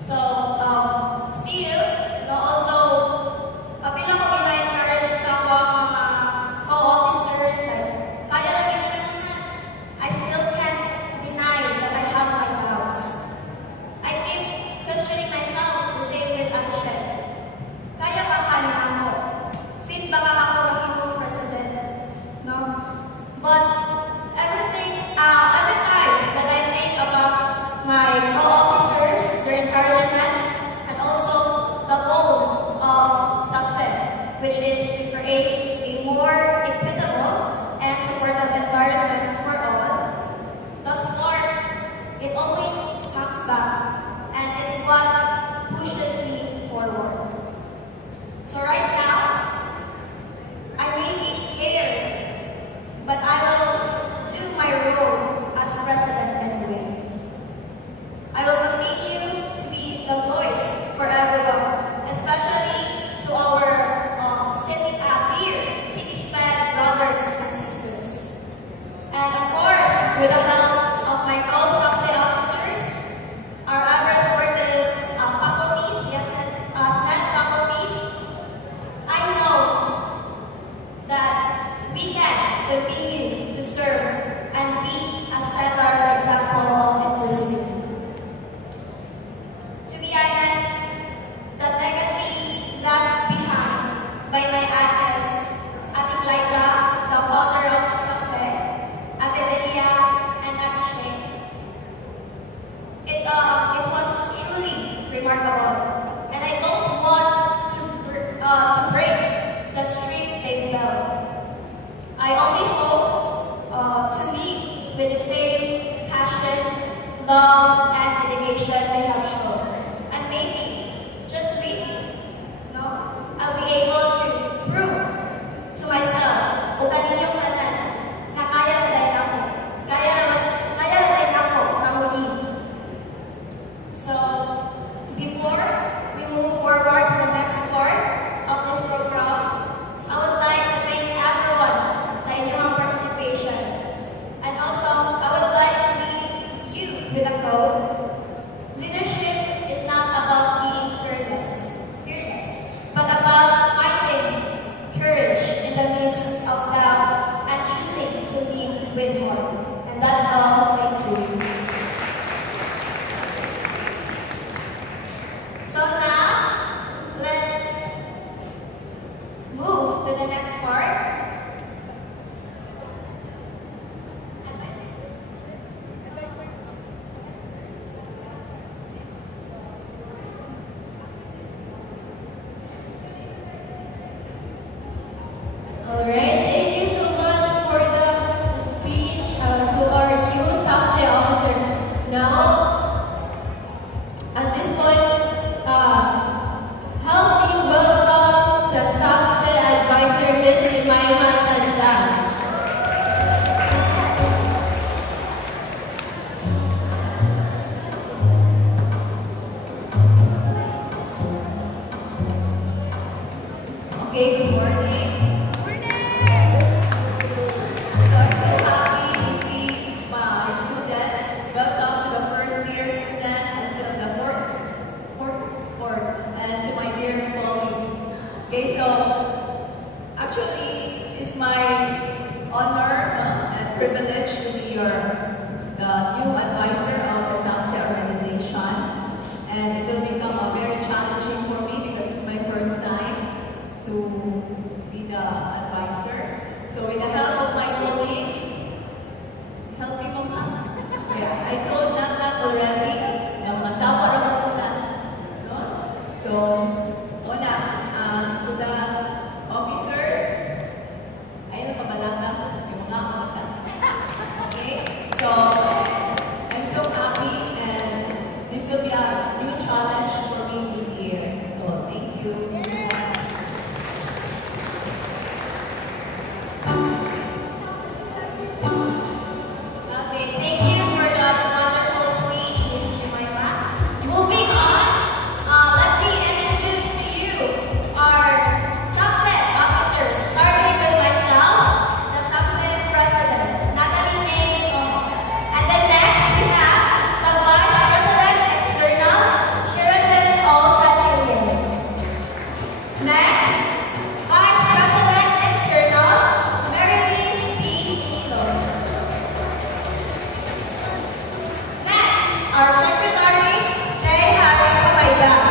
So, still, no, although kapila ko ina-encourage sa mga co-officers that kaya lang nila naman, I still can't deny that I have my doubts. I keep questioning myself the same with Atisha. Kaya ka kanin ako. Fit ba ka ako mahimong president? No? But every time that I think about my co-officers, their encouragements, and also the goal of success, which is to create a more equitable and supportive environment for all, the spark, it always comes back, and it's what pushes me forward. So right now, I may be scared, but I will do my role as president anyway. I will continue to be the voice for everyone, especially to our city SPED brothers and sisters. And of course, with the help of my co-SOCSE officers, our ever supportive faculties, yes, SPED faculties, I know that we can continue to serve and be a stellar example of inclusivity. To be honest, the legacy left behind by my aunts, Ate Clyda, the founder of SOCSE, Ate Delia, and Ate Shane, it was truly remarkable, and I don't want to break the streak they've built. I only hope to lead with the same passion, love, and dedication they have shown. And maybe, just maybe, no, I'll be able to prove to myself, o kaninyong tanan, na kaya na din ako. Kaya na din ako ang lead. So, before we move forward to the next part of this program, I would like to thank everyone sa inyong participation. And also, I would like to leave you with a quote. Leadership is not about being fearless, but about finding courage in the midst of doubt and choosing to lead with heart. And that's all. Thank you. So now, let's move to the next part. Alright, thank you so much for the speech to our new SOCSE officer. Now, at this point, help me welcome the SOCSE advisor, Ms. Jemima Tandan. Okay, good morning. So I'm so happy to see my students. Welcome to the first year students and to the fourth, and to my dear colleagues. Okay, so actually it's my honor and privilege to be the new advisor of the SOCSE organization, and it will become very challenging for me because it's my first time to our Secretary, J. Harry Pabayga.